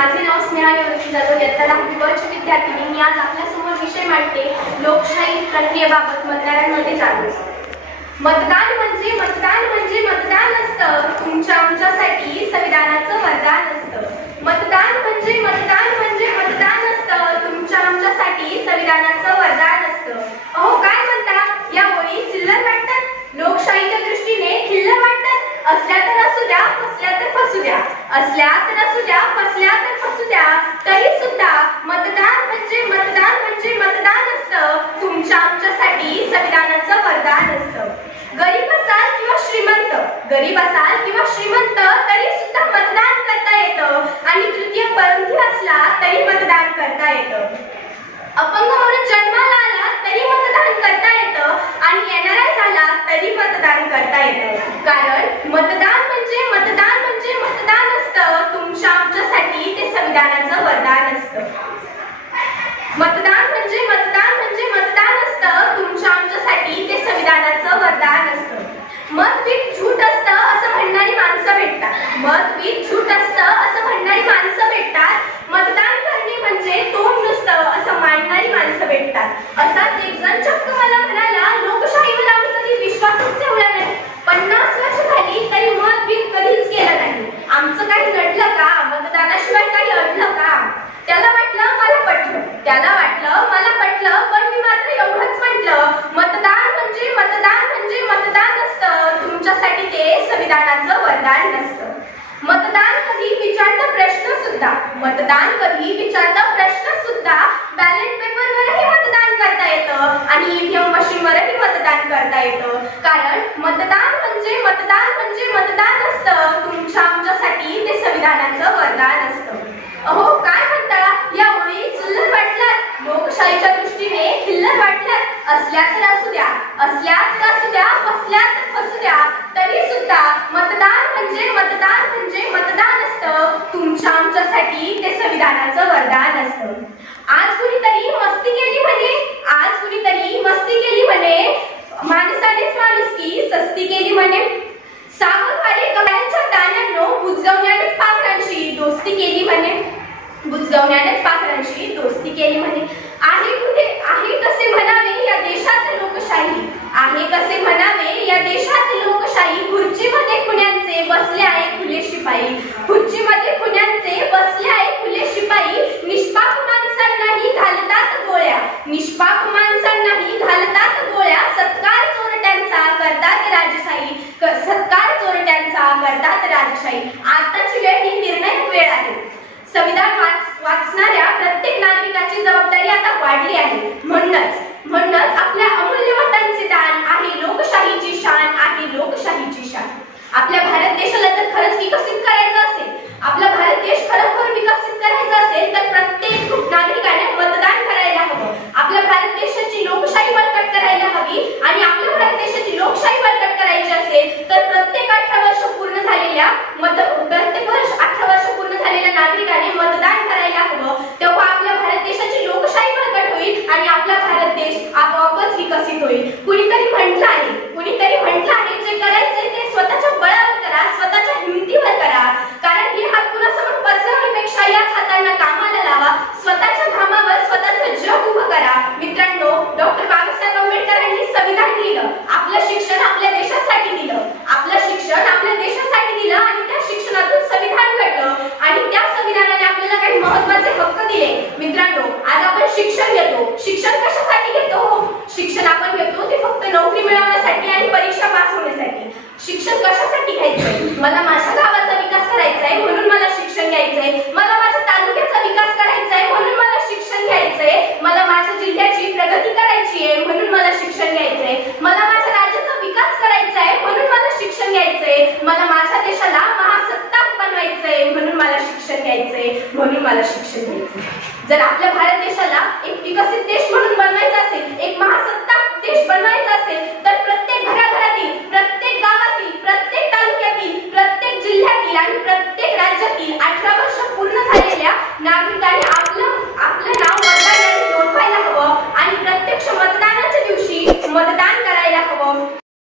माझे नाव स्नेहा निवृत्ती जाधव, इयत्ता 10वी ब ची विद्यार्थिनी. मी आज आपल्यासमोर विषय मांडते लोकशाही प्रक्रियेबाबत मतदारांमध्ये जागरूकता. मतदान म्हणजे मतदान असतं, तुमच्या आमच्यासाठी संविधानाचं वरदान असतं. मतदान म्हणजे मतदान असतं, तुमच्या आमच्यासाठी संविधानाचं वरदान असतं. अहो काय म्हणता, या ओळी चिल्लर वाटतात, लोकशाहीच्या दृष्टीने खिल्लर वाटतात. असल्या तर असू द्या, फसल्या तर फसू द्या, असल्या तर असू द्या, फसल्या तर फसू द्या, तरी सुद्धा मतदान म्हणजे मतदान असतं, तुमच्या आमच्यासाठी संविधानाचं वरदान असतं. गरीब असाल किंवा श्रीमंत तरी सुद्धा मतदान करता येतं, आणि तृतीयपंथी असला तरी मतदान करता येतं. अपंग म्हणून जन्माला आला तरी मतदान करता येतं, आणि एनआरआय झाला तरी मतदान करता येतं. कारण मतदान म्हणजे मतदान असतं, तुमच्या आमच्यासाठी ते संविधानाचं वरदान असतं. मतदान म्हणजे मतदान असतं, तुमच्या आमच्यासाठी ते संविधानाचं वरदान असतं. मत विथ झूट असतं असं म्हणणारी माणसं भेटतात. मतदान करणे म्हणजे तोंड नुसतं असं मांडणारी माणसं भेटतात. असाच एक जण चक्क मला म्हणाला, लोकशाहीवर आम्ही कधी विश्वासच ठेवला नाही, 50 वर्ष झाली तरी मत बिन कधीच केलं नाही. आमचं काही नडलं का, मतदानाशिवाय काही अडलं का? त्याला वाटलं मला पटलं, पण मी मात्र एवढंच म्हटलं, मतदान म्हणजे मतदान असतं, तुमच्यासाठी ते संविधानाचं वरदान नसतं. मतदान कधी विचारता प्रश्न सुद्धा बॅलेट पेपरवरही मतदान करता येतं, आणि ईव्हीएम मशीनवरही मतदान करता येतं. कारण मतदान म्हणजे मतदान असतं, तुमच्या आमच्यासाठी ते संविधानाचं वरदान असतं. अहो काय म्हणता, या ओळी चिल्लर वाटल्यात, लोकशाहीच्या दृष्टीने खिल्लर वाटल्यात. असल्या तर असू द्या, फसल्या तर फसू द्या, तरी सुद्धा मतदान म्हणजे मतदान असतं, तुमच्या आमच्यासाठी ते संविधानाचं वरदान असतं. आज कुणीतरी मस्ती केली म्हणे, माणसानेच माणुसकी सस्ती केली म्हणे. सावरवाले कमळांच्या दाण्यांनो बुजगवण्यानेच पाखरांशी दोस्ती केली म्हणे. आहे कसे म्हणावे या देशात लोकशाही, खुर्चीमध्ये खुन्यांचे बसले आहे खुले शिपाई, निष्पाप माणसांनाही घालतात गोळ्या, सत्कार चोरट्यांचा करतात राजशाही. आताची वेळ ही निर्णायक वेळ आहे. संविधान वाचणाऱ्या प्रत्येक नागरिकाची जबाबदारी आता वाढली आहे. म्हणूनच आपल्या अमूल्य मतांचे दान आहे लोकशाहीची शान. आपल्या भारत देशाला जर खरंच विकसित करायचं असेल, आपला भारत देश खरोखर विकसित करायचा असेल, तर प्रत्येक नागरिकाने मतदान करायला हवं. आपल्या भारत देशाची लोकशाही बळकट करायला हवी, आणि आपल्या भारत देशाची लोकशाही बळकट करायची असेल तर प्रत्येक 18 वर्ष पूर्ण झालेल्या नागरिकाने मतदान करायला हवं. तेव्हा आपल्या भारत देशाची लोकशाही बळकट होईल, आणि आपला भारत देश आपोआपच विकसित होईल. कुणीतरी म्हटलं आहे जे करायचे ते स्वतःच्या बळावर करा, स्वतःच्या हिमतीवर करा. कारण हे हात कुणासमोर पसरवण्यापेक्षा याच हातांना कामाला लावा. स्वतःच्या घामावर स्वतःचं जग उभं करा. मित्रांनो, डॉक्टर बाबासाहेब आंबेडकरांनी संविधान लिहिलं, आपलं शिक्षण आपल्या देशासाठी दिलं, आणि त्या शिक्षणातून संविधान घडलं, आणि त्या संविधानाने आपल्याला काही महत्त्वाचे हक्क दिले. मित्रांनो, आज आपण शिक्षण घेतो. शिक्षण कशासाठी घेतो? शिक्षण आपण घेतो ते फक्त नोकरी मिळवण्यासाठी आणि परीक्षा पास होण्यासाठी. शिक्षण कशासाठी घ्यायचंय? मला माझ्या गावाचा विकास करायचा आहे म्हणून मला शिक्षण घ्यायचंय. मला माझ्या तालुक्याचा विकास करायचा आहे म्हणून मला शिक्षण घ्यायचंय. मला माझ्या जिल्ह्याची प्रगती करायची आहे म्हणून मला शिक्षण घ्यायचंय. मला माझ्या राज्याचा विकास करायचा आहे म्हणून मला शिक्षण घ्यायचंय. मला माझ्या देशाला महासत्ताक बनवायचंय म्हणून मला शिक्षण घ्यायचंय. जर आपल्या भारत देशाला